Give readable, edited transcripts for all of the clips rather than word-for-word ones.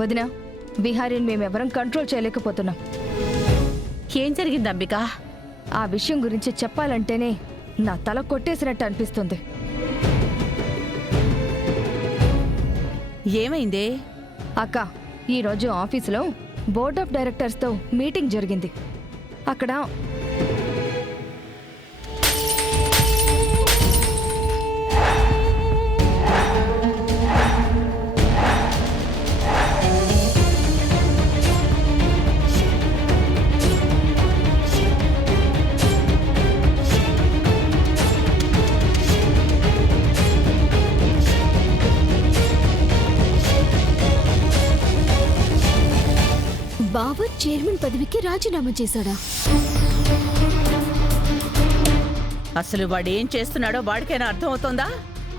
వదిన, బిహారీని మేమెవరం కంట్రోల్ చేయలేకపోతున్నాం. ఏం జరిగింది అంబిక? ఆ విషయం గురించి చెప్పాలంటేనే నా తల కొట్టేసినట్టు అనిపిస్తుంది. ఏమైందే? అక్క, ఈరోజు ఆఫీసులో బోర్డ్ ఆఫ్ డైరెక్టర్స్తో మీటింగ్ జరిగింది. అక్కడ బావ చైర్మన్ పదవికి రాజీనామా చేశాడా? అసలు వాడేం చేస్తున్నాడో వాడికైనా అర్థమవుతోందా?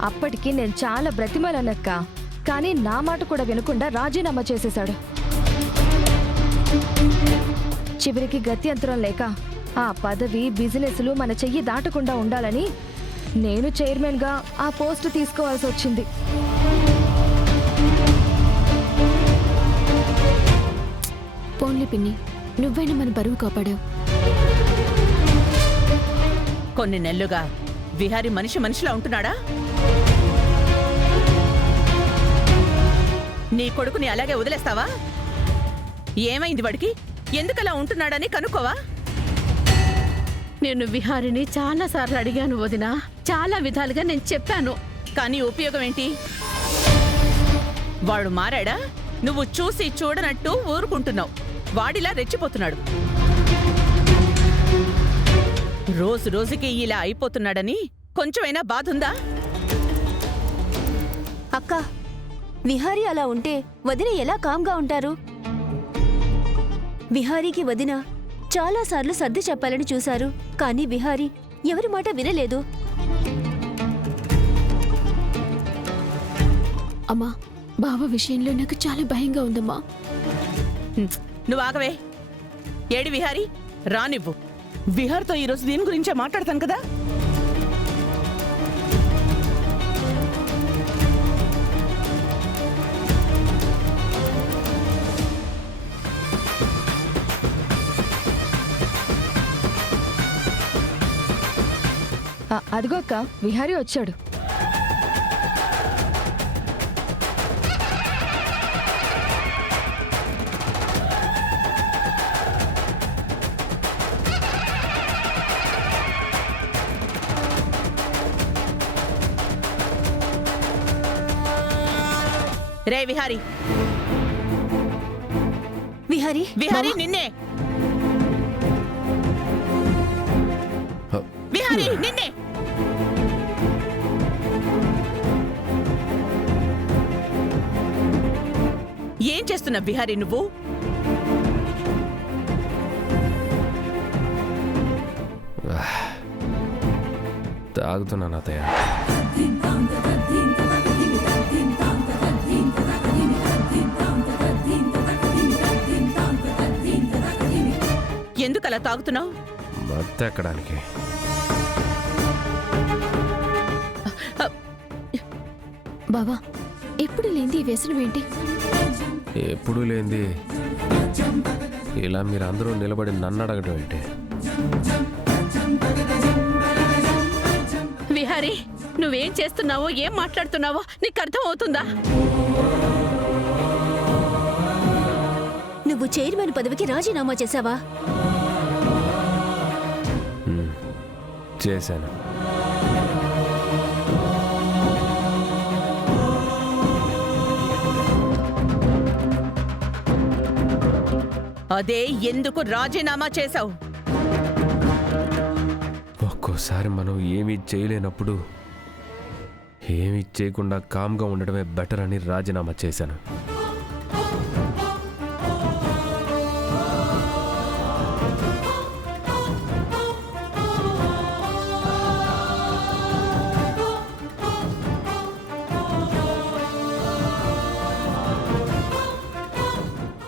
అప్పటికి నేను చాలా బ్రతిమాలనక్క, కానీ నా మాట కూడా వినకుండా రాజీనామా చేసేశాడు. చివరికి గత్యంతరం లేక ఆ పదవి, బిజినెస్లు మన చెయ్యి దాటకుండా ఉండాలని నేను చైర్మన్గా ఆ పోస్ట్ తీసుకోవాల్సి వచ్చింది. పోన్లే పిన్ని, నువ్వైనా మన బరువు కాపాడావు. కొన్ని నెలలుగా విహారీ మనిషిలా ఉంటున్నాడా? నీ కొడుకుని అలాగే వదిలేస్తావా? ఏమైంది వాడికి? ఎందుకలా ఉంటున్నాడని కనుక్కోవా? నేను విహారిని చాలాసార్లు అడిగాను వదినా, చాలా విధాలుగా నేను చెప్పాను. కానీ ఉపయోగం ఏంటి? వాడు మారాడా? నువ్వు చూసి చూడనట్టు ఊరుకుంటున్నావు. వాడిలా రెచ్చిపోతున్నాడు. రోజు రోజుకి ఇలా అయిపోతున్నాడని కొంచెమైనా బాధుందా? అక్క, విహారీ అలా ఉంటే వదిన ఎలా కామ్గా ఉంటారు? విహారీకి వదిన చాలాసార్లు సర్ది చెప్పాలని చూశారు, కానీ విహారీ ఎవరి మాట వినలేదు. అమ్మా, బావ విషయంలో నాకు చాలా భయంగా ఉందమ్మా. నువ్వు ఆగవే. ఏడి విహారీ, రానివ్వు. విహార్తో ఈరోజు దీని గురించే మాట్లాడతాను కదా. అదిగో అక్క, విహారీ వచ్చాడు. రే విహారీ, విహారీ, విహారీ నిన్నే. విహారీ నిన్నే. ఏం చేస్తున్నా విహారీ నువ్వు? తాగుతున్నాను అత్తయ్య. ఎందుకలా తాగుతున్నావు? మత్తు ఎక్కడానికి. బావా, ఎప్పుడు లేంది ఈ వ్యసనం ఏంటి? ఎప్పుడూ లేంది ఇలా మీరు అందరూ నిలబడి నన్ను అడగడం ఏంటి? విహారీ, నువ్వేం చేస్తున్నావో, ఏం మాట్లాడుతున్నావో నీకు అర్థం అవుతుందా? నువ్వు చైర్మన్ పదవికి రాజీనామా చేశావా? చేశాను. అదే ఎందుకు రాజీనామా చేశావు? ఒక్కోసారి మనం ఏమీ చేయలేనప్పుడు ఏమీ చేయకుండా కామ్గా ఉండడమే బెటర్ అని రాజీనామా చేశాను.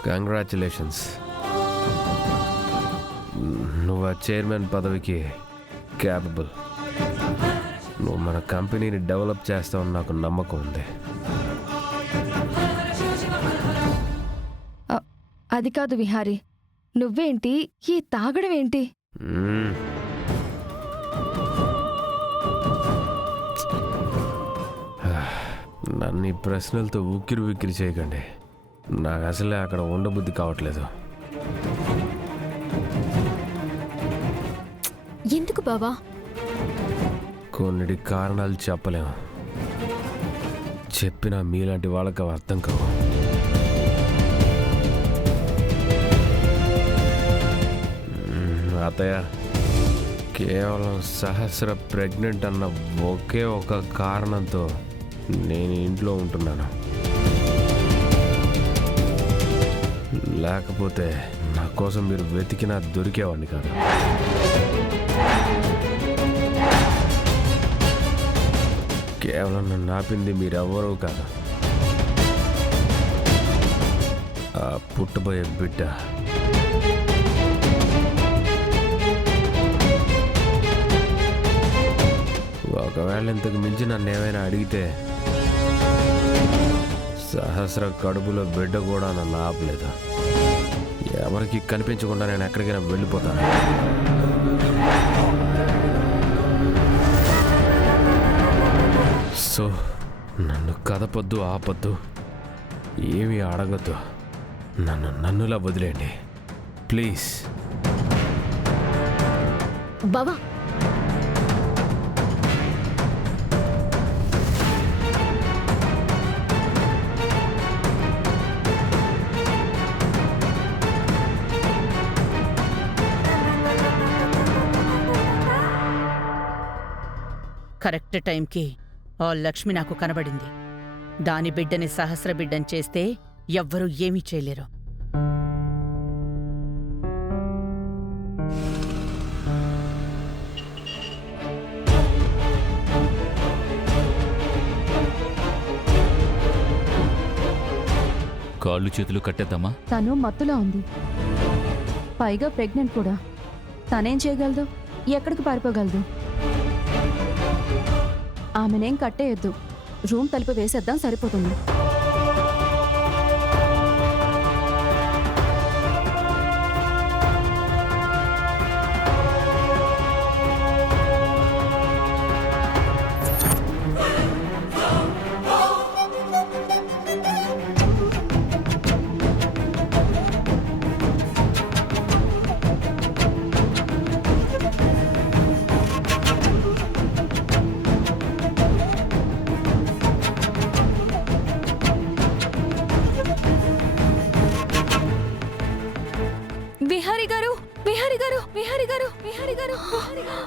కంగ్రాచులేషన్స్, నువ్వు ఆ చైర్మన్ పదవికి క్యాపబుల్. నువ్వు మన కంపెనీని డెవలప్ చేస్తావని నాకు నమ్మకం ఉంది. అది కాదు విహారి, నువ్వేంటి ఈ తాగడం ఏంటి? మ్మ్. నన్ను ఈ ప్రశ్నలతో ఉక్కిరి విక్కిరి చేయకండి. నాకు అసలే అక్కడ ఉండబుద్ధి కావట్లేదు. ఎందుకు బావా? కొన్నిటి కారణాలు చెప్పలేము. చెప్పినా మీలాంటి వాళ్ళకి అవి అర్థం కావు. అత్తయ్య, కేవలం సహస్ర ప్రెగ్నెంట్ అన్న ఒకే ఒక కారణంతో నేను ఇంట్లో ఉంటున్నాను. లేకపోతే నా కోసం మీరు వెతికినా దొరికేవాడిని కాదు. కేవలం నన్ను ఆపింది మీరెవ్వరూ కాదు, ఆ పుట్టబోయే బిడ్డ. ఒకవేళ ఇంతకు మించి నన్ను ఏమైనా అడిగితే సహస్ర కడుపులో బిడ్డ కూడా నన్ను ఆపలేదు. ఎవరికి కనిపించకుండా నేను ఎక్కడికైనా వెళ్ళిపోతాను. సో నన్ను కదపొద్దు, ఆపొద్దు, ఏమీ అడగొద్దు. నన్నులా వదిలేయండి ప్లీజ్. బావా, కరెక్ట్ టైంకి ఆ లక్ష్మి నాకు కనబడింది. దాని బిడ్డని సహస్ర బిడ్డని చేస్తే ఎవ్వరూ ఏమీ చేయలేరు. కాళ్ళు చేతులు కట్టేద్దామా? తను మత్తులో ఉంది, పైగా ప్రెగ్నెంట్ కూడా. తనేం చేయగలదు? ఎక్కడికి పారిపోగలదు? ఆమెనేం కట్టేయొద్దు, రూమ్ తలుపు వేసేద్దాం, సరిపోతుంది. విహారి గారు, విహారి గారు, విహారి గారు, విహారి గారు, విహారి గారు.